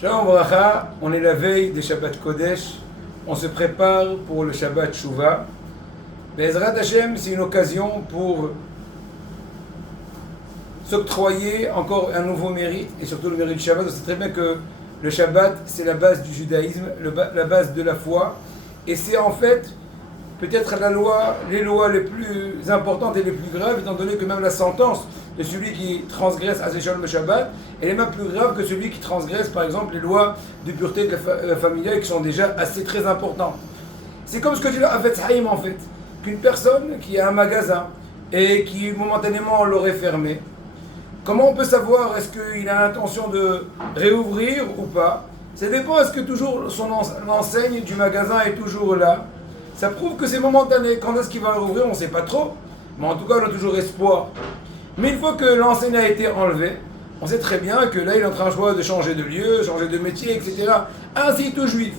Shalom Bracha, on est la veille des Shabbat Kodesh, on se prépare pour le Shabbat Shuvah. Be'ezrat Hashem, c'est une occasion pour s'octroyer encore un nouveau mérite, et surtout le mérite du Shabbat. On sait très bien que le Shabbat, c'est la base du judaïsme, la base de la foi, et c'est en fait peut-être les lois les plus importantes et les plus graves, étant donné que même la sentence de celui qui transgresse Azéchol le Shabbat, elle est même plus grave que celui qui transgresse par exemple les lois de pureté de la familiale qui sont déjà assez très importantes. C'est comme ce que dit le Havetz Haïm en fait, qu'une personne qui a un magasin et qui momentanément l'aurait fermé, comment on peut savoir est-ce qu'il a l'intention de réouvrir ou pas? Ça dépend, est-ce que toujours l'enseigne du magasin est toujours là? Ça prouve que c'est momentané. Quand est-ce qu'il va rouvrir, on ne sait pas trop. Mais en tout cas, on a toujours espoir. Mais une fois que l'enseigne a été enlevée, on sait très bien que là, il est en train de changer de lieu, changer de métier, etc. Ainsi tout juif.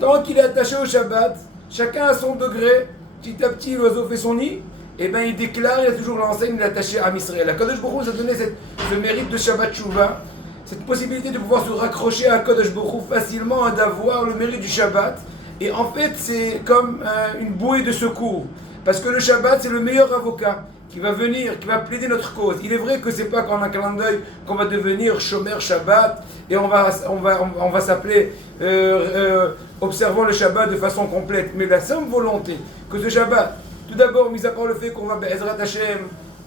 Tant qu'il est attaché au Shabbat, chacun à son degré, petit à petit, l'oiseau fait son nid, et bien il déclare, il a toujours l'enseigne, il est attaché à Israël. La Kadosh Baruch Hu, ça donnait ce mérite de Shabbat Shuvah, cette possibilité de pouvoir se raccrocher à Kadosh Baruch Hu facilement et d'avoir le mérite du Shabbat. Et en fait, c'est comme une bouée de secours. Parce que le Shabbat, c'est le meilleur avocat qui va venir, qui va plaider notre cause. Il est vrai que c'est pas qu'en un clin d'œil qu'on va devenir Shomer Shabbat et on va s'appeler observant le Shabbat de façon complète. Mais la simple volonté que ce Shabbat, tout d'abord, mis à part le fait qu'on va Be'ezrat Hashem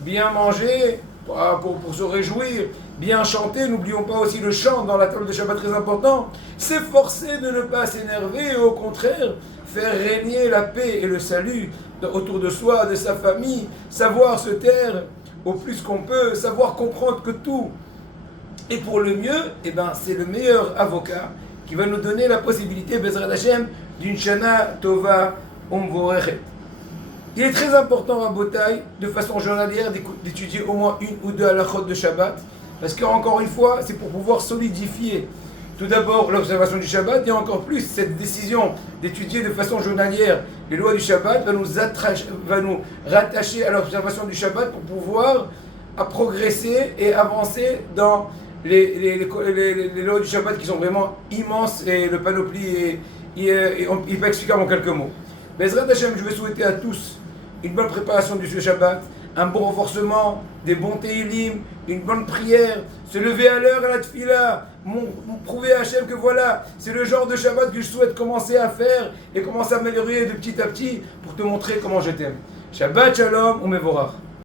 bien manger, pour se réjouir, bien chanter, n'oublions pas aussi le chant dans la table de Shabbat très important, s'efforcer de ne pas s'énerver et au contraire faire régner la paix et le salut autour de soi, de sa famille, savoir se taire au plus qu'on peut, savoir comprendre que tout est pour le mieux, et ben c'est le meilleur avocat qui va nous donner la possibilité, Bezrat Hashem, d'une Shana Tova Umvorechet. Il est très important à Botaï, de façon journalière, d'étudier au moins une ou deux halachot de Shabbat, parce qu'encore une fois, c'est pour pouvoir solidifier tout d'abord l'observation du Shabbat, et encore plus cette décision d'étudier de façon journalière les lois du Shabbat va nous rattacher à l'observation du Shabbat pour pouvoir progresser et avancer dans les lois du Shabbat qui sont vraiment immenses, et le panoplie, il peut expliquer en quelques mots. Bezrat Hashem, je vais souhaiter à tous une bonne préparation du Shabbat, un bon renforcement, des bons Tehillim, une bonne prière, se lever à l'heure à la Tfila, prouver à Hashem que voilà, c'est le genre de Shabbat que je souhaite commencer à faire et commencer à améliorer de petit à petit pour te montrer comment je t'aime. Shabbat Shalom ou Mevorach.